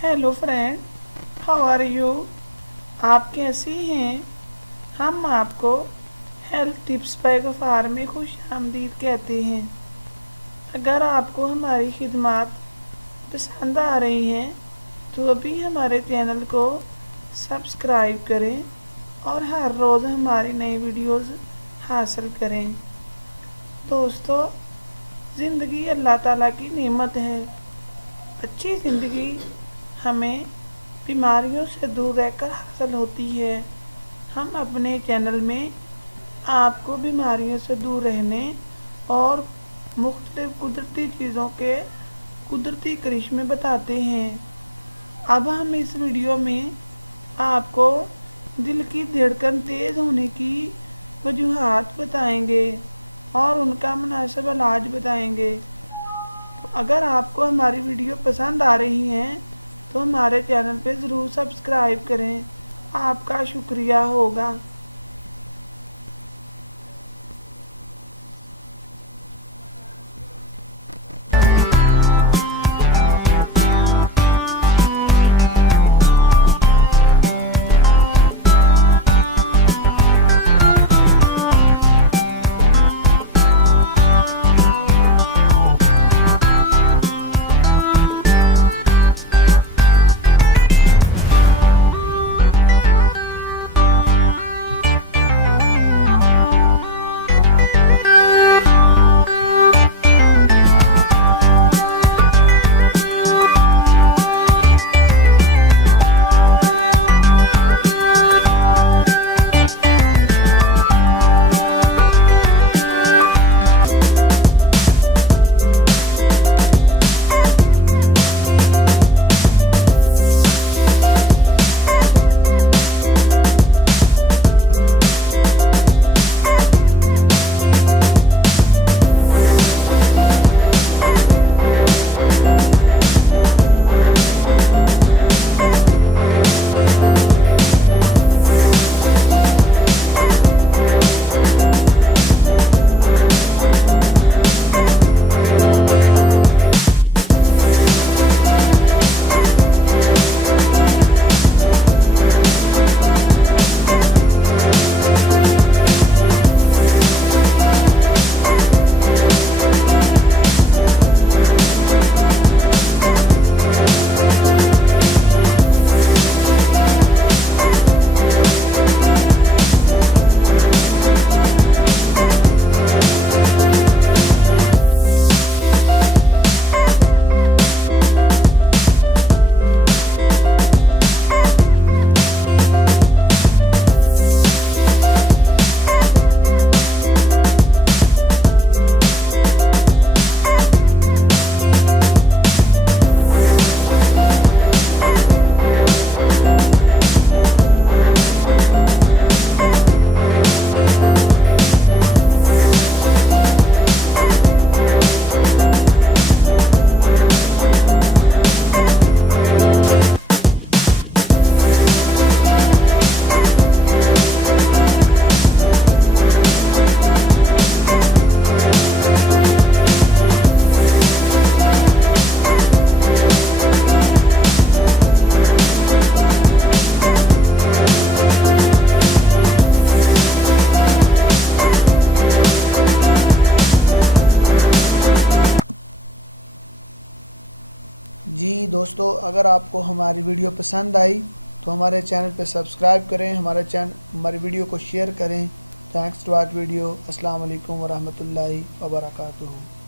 Hello friend, how are you? आप कैसी हैं? हम आपको हेल्थ टिप्स बाय गफ़ार में खुश आमदीद कहते हैं। अगर आपको हमारी खिदमत पसंद आ रही हैं तो अभी हमारे चैनल को सब्सक्राइब करें और हर रोज़ हमारी नई वीडियोस हासिल करें। दोस्तों, ज़िंदगी अल्लाह ताला की नेमत है। अच्छी ज़िंदगी हमें बीमारियों से दूर रहकर हासिल होती है। हम अपने चैनल में आपको बीमारियों से दूर रहने और मुख्तलिफ कुदरती चीज़ों के कुदरती करिश्मे बताते हैं। अब हम इस वीडियो में आपको दिल की धड़कन तेज़ होने की वजूहात बताएंगे और उनका मुनासिब इलाज बताएंगे। तो अगर आपको हमारी वीडियो पसंद आ रही हैं तो हमारे चैनल पे ज़रूर सब्सक्राइब करें। आपका शुक्रिया होगा। जी दोस्तों, अगर आपको हमारी वीडियो पसंद आई तो हमारे चैनल पर सब्सक्राइब करें, हमारी वीडियो को शेयर करें। Thanks to watch video. अस्सलाम वालेकुम वरहमतुल्लाहि वबरकातुहू।